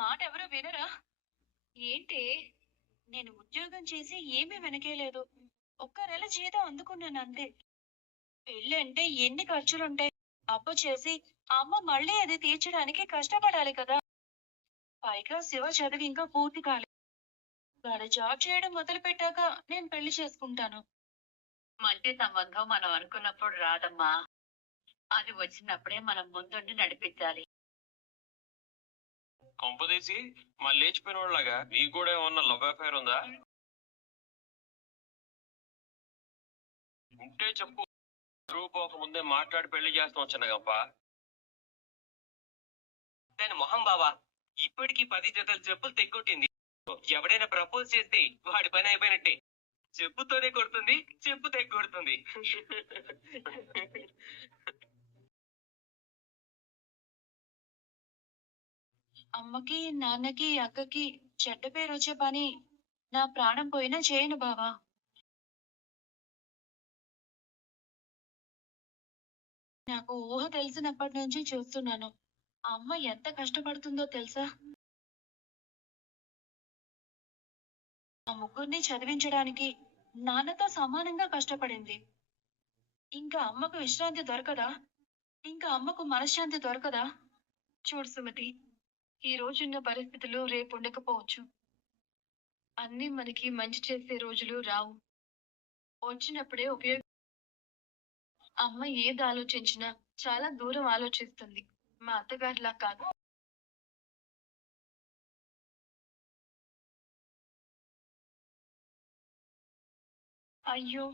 మాట ఎవరు వినరా? ఏంటి? నేను ఉద్యోగం చేసి ఏమీ వెనకేలేదు. ఒక్క నెల జీతం అందుకున్నాను అంతే. పెళ్లి అంటే ఎన్ని ఖర్చులుంటాయి? అప్పు చేసి అమ్మ మళ్ళీ అది తీర్చడానికి కష్టపడాలి కదా! పైగా శివ చదువు ఇంకా పూర్తి కాలేదు. వాడు జాబ్ చేయడం మొదలుపెట్టాక నేను పెళ్లి చేసుకుంటాను. మంచి సంబంధం మనం అనుకున్నప్పుడు రాదమ్మా. అది వచ్చినప్పుడే మనం ముందుండి నడిపించాలి. కొంపదీసి మళ్ళీ లేచిపోయిన వాళ్ళగా నీకు కూడా ఏమన్నా లవ్ అఫైర్ ఉందా? ఉంటే చెప్పు. పోక ముందే మాట్లాడి పెళ్లి చేస్తాం చిన్నగప్ప. దాని మొహం బావా ఇప్పటికి 10 జతల చెప్పులు తెగొట్టింది. ఎవడైనా ప్రపోజ్ చేస్తే వాడి పని అయిపోయినట్టే. చెప్పుతోనే కొడుతుంది, చెప్పు తెగొడుతుంది. అమ్మకి, నాన్నకి, అక్కకి చెడ్డ పేరు వచ్చే పని నా ప్రాణం పోయినా చేయను బావా. నాకు ఊహ తెలిసినప్పటి నుంచి చూస్తున్నాను. అమ్మ ఎంత కష్టపడుతుందో తెలుసా? ఆ ముగ్గురిని చదివించడానికి నాన్నతో సమానంగా కష్టపడింది. ఇంకా అమ్మకు విశ్రాంతి దొరకదా? ఇంకా అమ్మకు మనశ్శాంతి దొరకదా? చూడు సుమతి, ఈ రోజున్న పరిస్థితులు రేపు ఉండకపోవచ్చు. అన్నీ మనకి మంచి చేసే రోజులు రావు. వచ్చినప్పుడే ఉపయోగ అమ్మ ఏది ఆలోచించినా చాలా దూరం ఆలోచిస్తుంది. మా అత్తగారిలా కాదు. అయ్యో,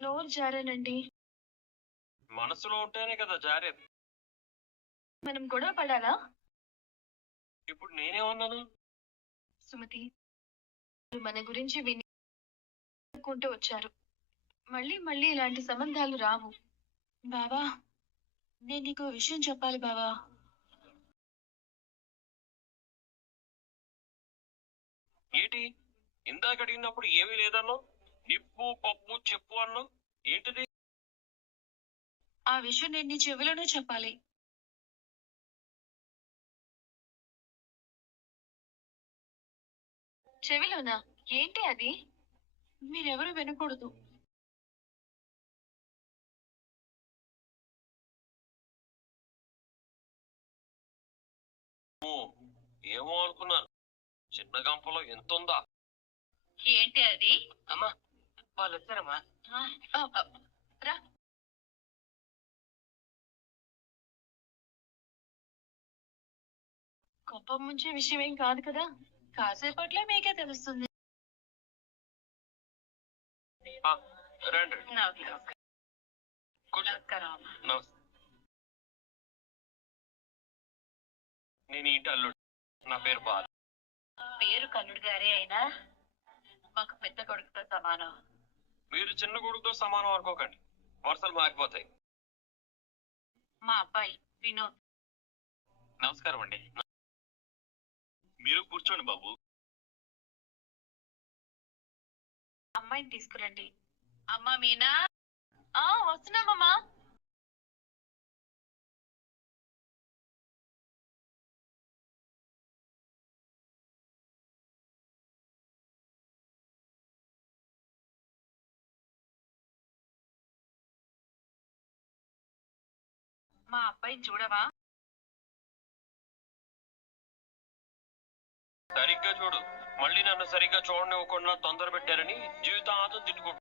నోరు జారానండి. మనసులో ఉంటేనే కదా జారేది. మనం గొడవ పడాలా? ఇప్పుడు నేనేమన్నాను? సుమతి, మన గురించి వినుకుంటూ వచ్చారు. మళ్ళీ మళ్ళీ ఇలాంటి సంబంధాలు రావు. బావా, నేను నీకు విషయం చెప్పాలి బావా. ఏంటి? ఇందాక అడిగినప్పుడు ఏమీ లేదన్నావు. నిప్పు పప్పు చెప్పు అన్నావు. ఏంటిది? ఆ విషయం నేను నీ చెవిలోనే చెప్పాలి. చెవిలోనా? ఏంటి అది? మీరెవరు వినకూడదు. ఏమో అనుకున్నాను. చిన్న గంపలో ఎంత ఉందా? ఏంటి అది? అమ్మా వాళ్ళు వచ్చారమ్మా. రా. కోపం ముంచే విషయం ఏం కాదు కదా. కాసేపట్లో మీకే తెలుస్తుంది. రండి. కూర్చో. నమస్కారం అమ్మా. నమస్తే. నేను ఇంటి అల్లుడు. నా పేరు బాలు. పేరు కల్లుడు గారే అయినా మాకు పెద్ద కొడుకుతో సమానం. మీరు చిన్న కొడుకుతో సమానం అనుకోకండి. వరుసలు మారిపోతాయి. మా అబ్బాయి వినోద్. నమస్కారం అండి. మీరు కూర్చోండి బాబు. అమ్మాయిని తీసుకురండి. అమ్మ మీనా. వస్తున్నామమ్మా. మా అబ్బాయిని చూడవా? సరిగ్గా చూడు. మళ్ళీ నన్ను సరిగ్గా చూడనివ్వకుండా తొందర పెట్టారని జీవితాంతం తిట్టుకుంటా.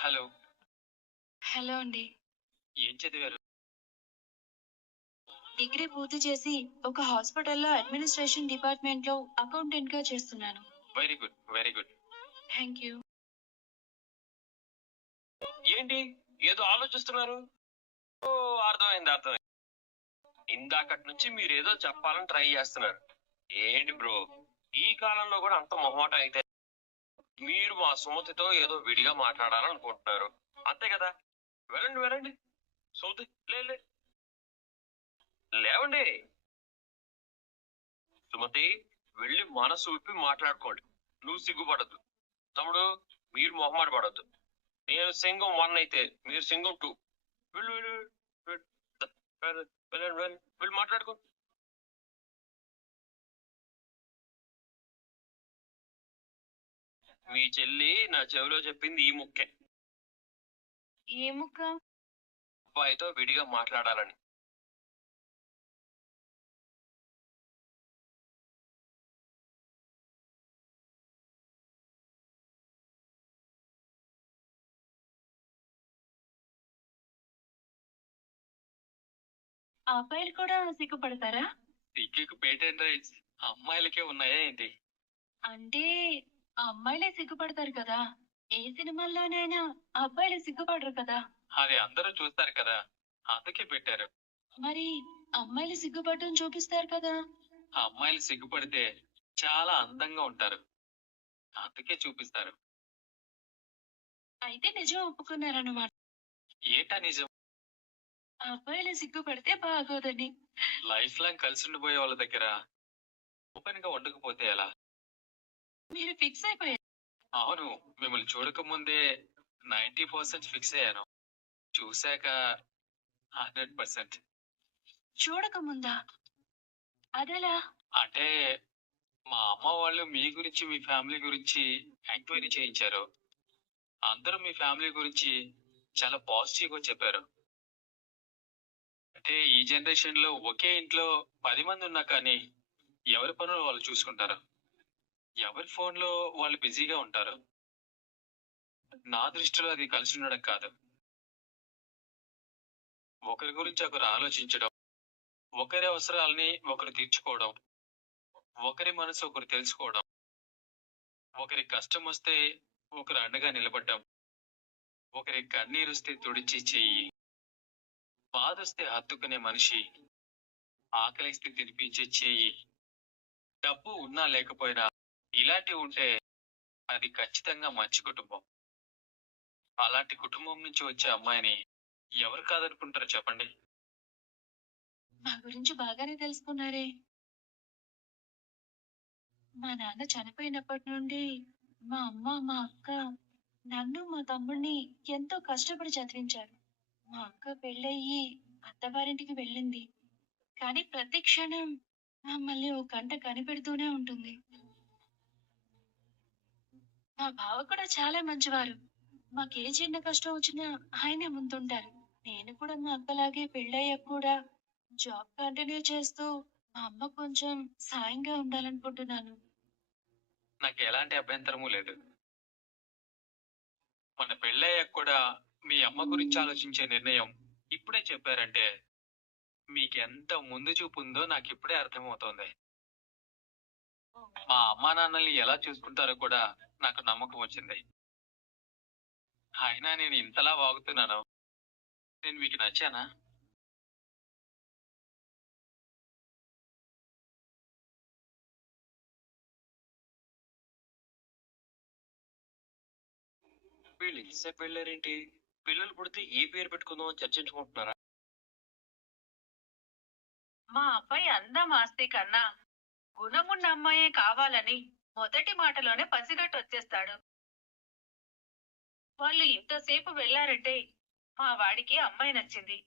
హలో. హలో అండి. ఏం చదివారు? డిగ్రీ పూర్తి చేసి ఒక హాస్పిటల్లో అడ్మినిస్ట్రేషన్ డిపార్ట్మెంట్ లో అకౌంటెంట్ గా చేస్తున్నాను. Very good, very good. Thank you. ఏంటి ఏదో ఆలోచిస్తున్నారు? ఓ, అర్థమైంది, అర్థమైంది. ఇందాకటి నుంచి మీరు ఏదో చెప్పాలని ట్రై చేస్తున్నారు. ఏంటి బ్రో, ఈ కాలంలో కూడా అంత మొహమాట అయితే మీరు మా సుమతితో ఏదో విడిగా మాట్లాడాలనుకుంటున్నారు, అంతే కదా? వెళ్ళండి వెళ్ళండి. సుమతి లేవండి. సుమతి, వెళ్ళి మనసు విప్పి మాట్లాడుకోండి. నువ్వు సిగ్గుపడద్దు. తమ్ముడు, మీరు మొహమాట పడొద్దు. నేను సింగం 1 అయితే మీరు సింగం 2. వెళ్ళు వెళ్ళు వెళ్ళు. వెళ్ళు, వెళ్ళండి, వెళ్ళండి. వెళ్ళి మాట్లాడుకో. మీ చెల్లి నా చెవిలో చెప్పింది ఈ ముక్కే. ఏ ముక్క? అబ్బాయితో విడిగా మాట్లాడాలని. ఆ అబ్బాయిలు కూడా సిగ్గుపడతారా? సిగ్గుకు పేటెంట్ రైట్స్ అమ్మాయిలకే ఉన్నాయా ఏంటి? అంటే ఆ అమ్మాయిలే సిగ్గుపడతారు కదా. ఏ సినిమాల్లోనైనా అబ్బాయిలు సిగ్గుపడరు కదా. అది అందరూ చూస్తారు కదా, అందుకే పెట్టారు. మరి అమ్మాయిలు సిగ్గుపడటం చూపిస్తారు కదా. ఆ అమ్మాయిలు సిగ్గుపడితే చాలా అందంగా ఉంటారు, అందుకే చూపిస్తారు. అయితే నిజం ఒప్పుకున్నారన్నమాట. ఏటా నిజం? ఆ అబ్బాయిలు సిగ్గుపడితే బాగోదని. లైఫ్ లాంగ్ కలిసి ఉండిపోయే వాళ్ళ దగ్గర ఓపెన్ గా ఉండకపోతే ఎలా? మీరు ఫిక్స్ అయిపోయారు. అవును, మిమ్మల్ని చూడక ముందే 90% ఫిక్స్ అయ్యాను, చూశాక 100%. చూడక ముందా? అదెలా? అంటే మా అమ్మ వాళ్ళు మీ గురించి మీ ఫ్యామిలీ గురించి ఎంక్వైరీ చేయించారు. అందరూ మీ ఫ్యామిలీ గురించి చాలా పాజిటివ్ గా చెప్పారు. అంటే ఈ జనరేషన్ లో ఒకే ఇంట్లో 10 మంది ఉన్నా కానీ ఎవరి పనులు వాళ్ళు చూసుకుంటారు, ఎవరి ఫోన్ లో వాళ్ళు బిజీగా ఉంటారు. నా దృష్టిలో అది కలిసి ఉండడం కాదు. ఒకరి గురించి ఒకరు ఆలోచించడం, ఒకరి అవసరాలని ఒకరు తీర్చుకోవడం, ఒకరి మనసు ఒకరు తెలుసుకోవడం, ఒకరి కష్టం వస్తే ఒకరు అండగా నిలబడడం, ఒకరి కన్నీరుస్తే తుడిచి చెయ్యి, బాధొస్తే హత్తుకునే మనిషి, ఆకలిస్తే తినిపించే చెయ్యి. డబ్బు ఉన్నా లేకపోయినా ఇలాంటివి ఉంటే అది ఖచ్చితంగా మంచి కుటుంబం. అలాంటి కుటుంబం నుంచి వచ్చే అమ్మాయిని ఎవరు కాదనుకుంటారో చెప్పండి? మా గురించి బాగానే తెలుసుకున్నారే. మా నాన్న చనిపోయినప్పటి నుండి మా అమ్మ, మా అక్క నన్ను, మా తమ్ముడిని ఎంతో కష్టపడి చదివించారు. మా అక్క పెళ్ళయి అత్తవారింటికి వెళ్ళింది. కానీ ప్రతి క్షణం మమ్మల్ని ఓ కంట కనిపెడుతూనే ఉంటుంది. మా బావ కూడా చాలా మంచివారు. మాకే చిన్న కష్టం వచ్చినా ఆయనే ముందుంటారు. నేను కూడా మా అక్కలాగే పెళ్ళయ్యాక కూడా జాబ్ కంటిన్యూ చేస్తూ మా అమ్మ కొంచెం సాయంగా ఉండాలనుకుంటున్నాను. నాకు ఎలాంటి అభ్యంతరము లేదు. మన పెళ్ళయ్యాక కూడా మీ అమ్మ గురించి ఆలోచించే నిర్ణయం ఇప్పుడే చెప్పారంటే మీకెంత ముందు చూపు ఉందో నాకు ఇప్పుడే అర్థమవుతోంది. మా అమ్మా నాన్నల్ని ఎలా చూసుకుంటారో కూడా నాకు నమ్మకం వచ్చింది. అయినా నేను ఇంతలా వాగుతున్నాను, నేను మీకు నచ్చానా? వీళ్ళు ఎంతసేపు వెళ్ళారేంటి? పిల్లలు పుడితే ఏ పేరు పెట్టుకుందాం అని చర్చించుకుంటున్నారా? మా అబ్బాయి అందం ఆస్తి కన్నా గుణమున్న అమ్మాయే కావాలని మొదటి మాటలోనే పసిగట్టు వచ్చేస్తాడు. వాళ్ళు ఇంతసేపు వెళ్ళారంటే మా వాడికి అమ్మాయి నచ్చింది.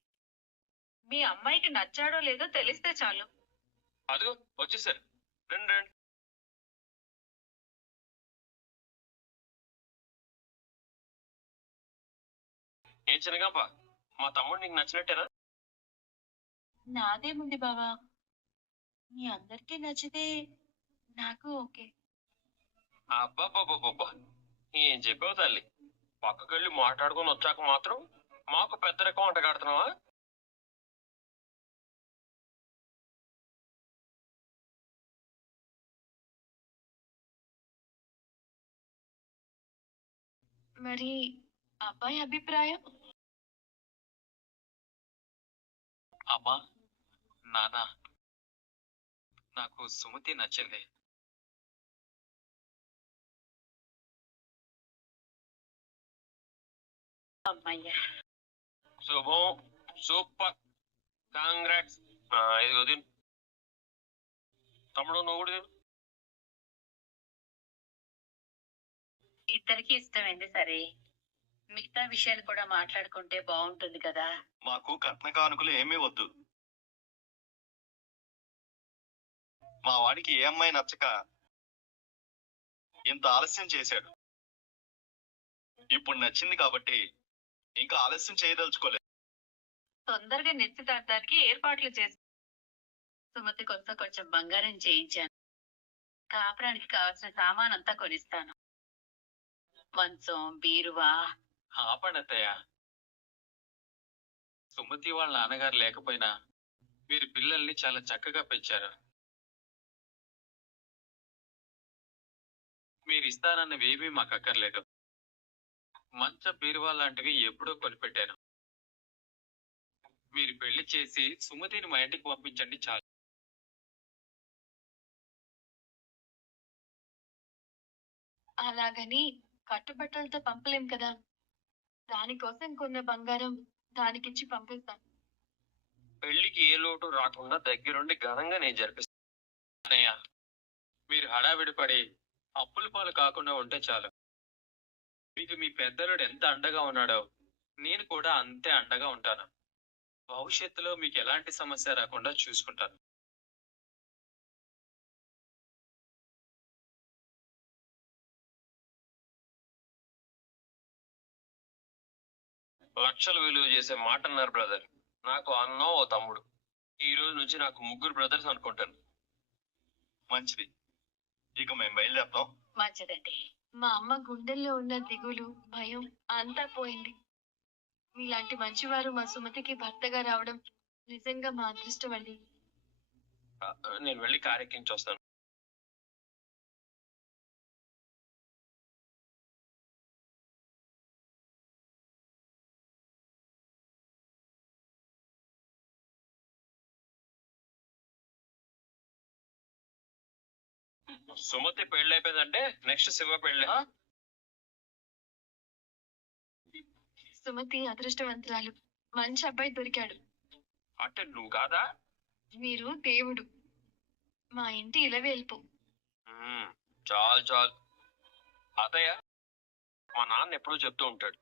మీ అమ్మాయికి నచ్చాడో లేదో తెలిస్తే చాలు. అదిగో వచ్చేసారు. రండి రండి. ఏం చిన్నగాపా, మా తమ్ముడు నీకు నచ్చినట్టేనా? నాదేముంది బావా, మీ అందరికీ నచ్చితే నాకు ఓకే. అబ్బాబ్బాబ్బా, ఏం చెప్పావు తల్లి. పక్కకెళ్ళి మాట్లాడుకొని వచ్చాక మాత్రం మాకు పెద్ద రకం వంట కడుతున్నావా? మరి అబ్బాయి అభిప్రాయం? అమ్మా, నాన్న, నాకు సుమతి నచ్చింది. అమ్మయ్యా, శుభం, సూపర్, కాంగ్రాట్స్. ఇది వదిన. తమ్ముడు నువ్వు కూడా తిను. ఇద్దరికి ఇష్టమైంది సరే. మిగతా విషయాలు కూడా మాట్లాడుకుంటే బాగుంటుంది కదా. మాకు కట్న కానుకలు ఏమీ వద్దు. మా వాడికి ఏ అమ్మాయి నచ్చక ఇంత ఆలస్యం చేశాడు. ఇప్పుడు నచ్చింది కాబట్టి ఇంకా ఆలస్యం చేయదలుచుకోలేదు. తొందరగా నిశ్చితార్థానికి ఏర్పాట్లు చేసి సుమతి కోసం కొంచెం బంగారం చేయించాను. కాపురానికి కావాల్సిన సామానంతా కొనిస్తాను. మంచం, బీరువా. ఆపండి అత్తయ్య. సుమతి వాళ్ళ నాన్నగారు లేకపోయినా మీరు పిల్లల్ని చాలా చక్కగా పెంచారు. మీరు ఇస్తానన్నవేమీ మాకు అక్కర్లేదు. మంచ బీరువా లాంటివి ఎప్పుడో కొనిపెట్టాను. మీరు పెళ్లి చేసి సుమతిని మా ఇంటికి పంపించండి చాలు. అలాగని కట్టుబట్టలతో పంపలేం కదా. దానికోసం కొన్న బంగారం దానికిచ్చి పంపిస్తాం. పెళ్లికి ఏ లోటు రాకుండా దగ్గరుండి ఘనంగా నేను జరిపిస్తాను. అన్నయ్య, మీరు హడావిడి పడి అప్పుల పాలు కాకుండా ఉంటే చాలు. మీకు మీ పెద్దలుడు ఎంత అండగా ఉన్నాడో నేను కూడా అంతే అండగా ఉంటాను. భవిష్యత్తులో మీకు ఎలాంటి సమస్య రాకుండా చూసుకుంటాను. లక్షలు విలువ చేసే మాట అన్నారు బ్రదర్. నాకు అన్నో ఓ తమ్ముడు. ఈ రోజు నుంచి నాకు ముగ్గురు బ్రదర్స్ అనుకుంటాను. మంచిది. ఇక మేము బయలుదేరుతాం. మంచిదండి. మా అమ్మ గుండెల్లో ఉన్న దిగులు, భయం అంతా పోయింది. మీలాంటి మంచివారు మా సుమతికి భర్తగా రావడం నిజంగా మా అదృష్టం అండి. నేను వెళ్ళి కారెక్కించి వస్తాను. సుమతి పెళ్లి అయిపోయిందంటే నెక్స్ట్ శివ పెళ్లి. సుమతి అదృష్టవంతురాలు. మంచి అబ్బాయి దొరికాడు. అంటే నువ్వు కాదా? మీరు దేవుడు. మా ఇంటి ఇలవేల్పు. చాలు చాలు అతయ్య. మా నాన్న ఎప్పుడూ చెప్తూ ఉంటాడు,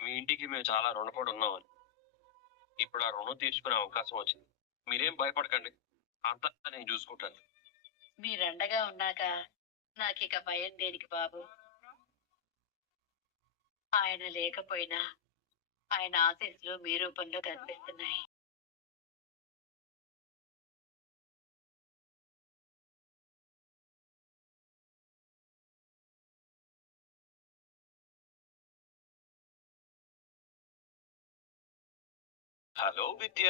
మీ ఇంటికి మేము చాలా రుణపడి ఉన్నామని. ఇప్పుడు ఆ రుణం తీర్చుకునే అవకాశం వచ్చింది. మీరేం భయపడకండి, అంతా నేను చూసుకుంటాను. మీరండగా ఉన్నాక నాకిక భయం దేనికి బాబు. ఆయన లేకపోయినా ఆయన ఆశీస్సులు మీ రూపంలో కనిపిస్తున్నాయి. హలో విద్య.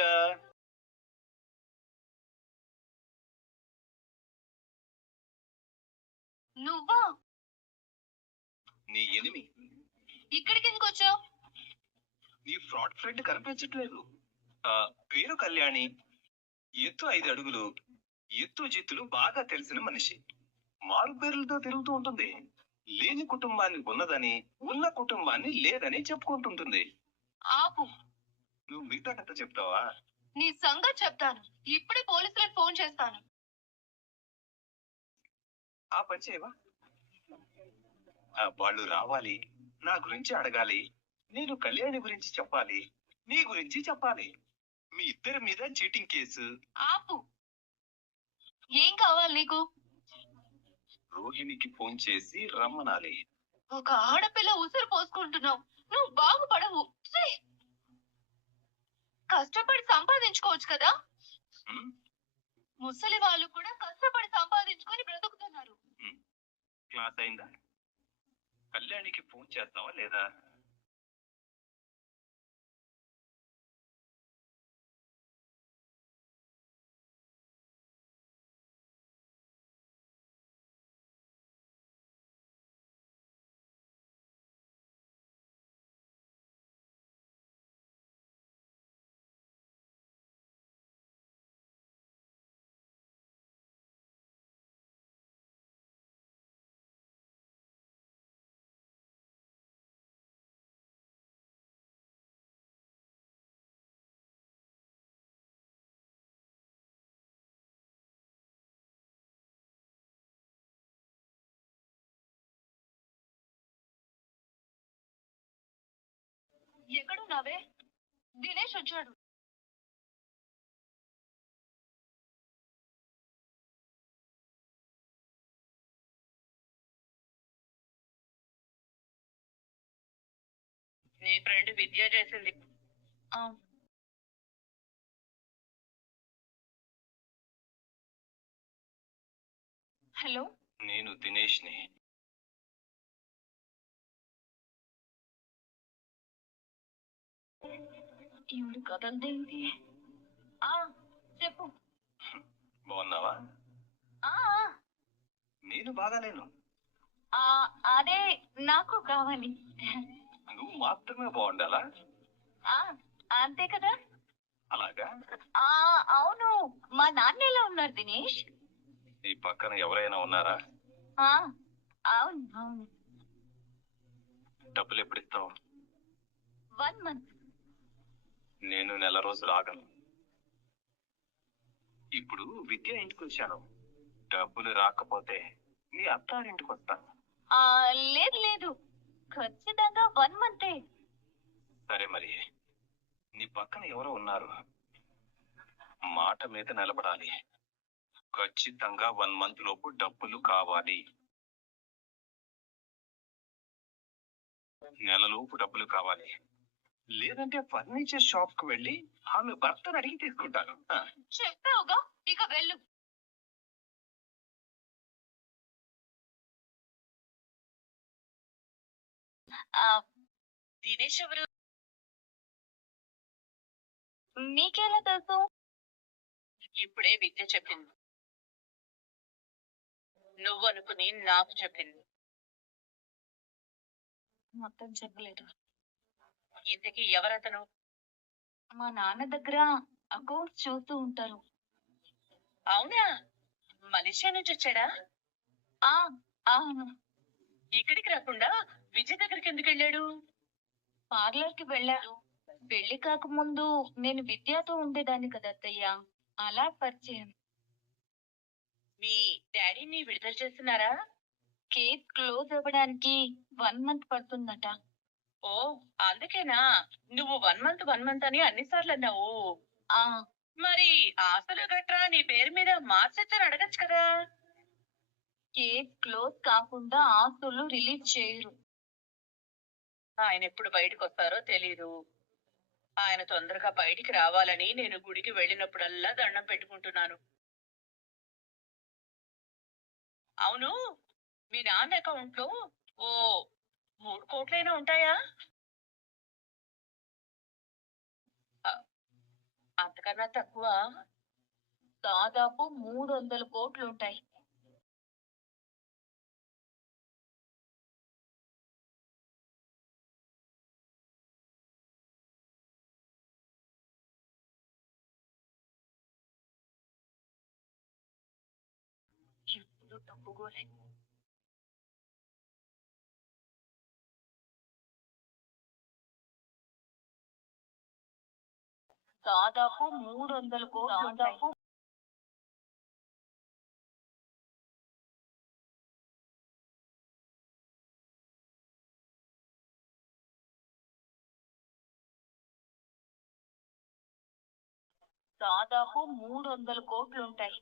నువ్వా? నీ ఎనిమి. ఇక్కడికి ఎందుకు వచ్చావు? నీ ఫ్రాడ్ ఫ్రెండ్ కనిపించట్లేదు. పేరు కళ్యాణి. ఎత్తు 5 అడుగులు. ఎత్తు జిత్తులు బాగా తెలిసిన మనిషి. మారు పేర్లతో తిరుగుతూ ఉంటుంది. లేని కుటుంబాన్ని ఉన్నదని, ఉన్న కుటుంబాన్ని లేదని చెప్పుకుంటుంటుంది. ఆపు. నువ్వు మిగతా కథ చెప్తావా? నీ సంగతి చెప్తాను. ఇప్పుడే పోలీసులకు ఫోన్ చేస్తాను. ఆ పని చేయవా? వాళ్ళు రావాలి, నా గురించి అడగాలి, నేను కళ్యాణి గురించి చెప్పాలి, నీ గురించి చెప్పాలి. మీ ఇద్దరి మీద చీటింగ్ కేసు. ఆపు. ఏం కావాలి నీకు? రోహిణికి ఫోన్ చేసి రమ్మనాలి. ఒక ఆడపిల్ల ఉసురు పోసుకుంటున్నావు. నువ్వు బాగుపడవు. ఛీ! కష్టపడి సంపాదించుకోవచ్చు కదా. ముసలి వాళ్ళు కూడా కష్టపడి సంపాదించుకొని బ్రతుకుతున్నారు. క్లాస్ అయిందా? కళ్యాణికి ఫోన్ చేస్తావా లేదా? ఎక్కడున్నావే? దినేష్ వచ్చాడు. నీ ఫ్రెండ్ విద్య చేసింది. హలో, నేను దినేష్ ని. ఈవిడ కదలదేంటి? చెప్పు. బాగున్నావా? ఆ, నేను బాగాలేను. అదే నాకు కావాలి. నువ్వు మాత్రమే బాగుండాలా? అంతే కదా. అలాగా? అవును. మా నాన్న ఎలా ఉన్నారు దినేష్? నీ పక్కన ఎవరైనా ఉన్నారా? అవును అవును. డబ్బులు ఎప్పుడు ఇస్తావు? 1 month. నేను నెల రోజులు ఆగను. ఇప్పుడు విద్య ఇంటికి వచ్చాను. డబ్బులు రాకపోతే నీ అత్తారింటికి వస్తాను. లేదు లేదు, ఖచ్చితంగా 1 month. సరే మరి, నీ పక్కన ఎవరో ఉన్నారు. మాట మీద నిలబడాలి. ఖచ్చితంగా 1 month లోపు డబ్బులు కావాలి. నెలలోపు డబ్బులు కావాలి. లేదంటే ఫర్నిచర్ షాప్ కు వెళ్ళి ఆమె భర్తను అడిగి తీసుకుంటాను. చెప్పావుగా, ఇక వెళ్ళు. దినేష్ ఎవరు? నీకెలా తెలుసు? ఇప్పుడే విద్య చెప్పింది. నువ్వు అనుకుని నాకు చెప్పింది. మొత్తం చెప్పలేదు. ఇంతకీ ఎవరతను? మా నాన్న దగ్గర అకౌంట్స్ చూస్తూ ఉంటారు. అవునా? మలేషియా నుంచి వచ్చాడా? అవును. ఇక్కడికి రాకుండా విజయ్ దగ్గరికి ఎందుకు వెళ్ళాడు? పార్లర్ కి వెళ్ళారు. పెళ్లి కాకముందు నేను విద్యతో ఉండేదాన్ని కదా అత్తయ్య, అలా పరిచయం. మీ డాడీని విడుదల చేస్తున్నారా? కేస్ క్లోజ్ అవ్వడానికి 1 month పడుతుందట. ఓ, అందుకేనా నువ్వు 1 month అని అన్నిసార్లు అన్నావు? మరి ఆస్తులు గట్రా నీ పేరు మీద మార్చొచ్చని అడగచ్చు కదా. కేస్ క్లోజ్ కాకుండా ఆస్తులు రిలీజ్ చేయరు. ఆయన ఎప్పుడు బయటకు వస్తారో తెలీదు. ఆయన తొందరగా బయటికి రావాలని నేను గుడికి వెళ్ళినప్పుడల్లా దండం పెట్టుకుంటున్నాను. అవును, మీ నాన్న అకౌంట్ లో ఓ 3 కోట్లైనా ఉంటాయా? అంతకన్నా తక్కువ? దాదాపు 300 కోట్లు ఉంటాయి. ఎప్పుడు తప్పుకోలే. దాదాపు 300 కోట్లు ఉంటాయి. దాదాపు 300 కోట్లు ఉంటాయి.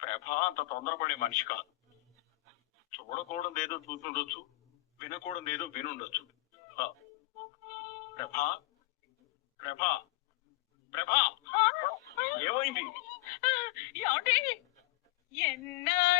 ప్రభ అంత తొందరపడే మనిషి కాదు. చూడకూడదేదో చూసుండొచ్చు, వినకూడదేదో వినుండొచ్చు. ప్రభా ప్రభా ప్రభా, ఏమైంది? ఏమండి? ఎన్నాళ్ళు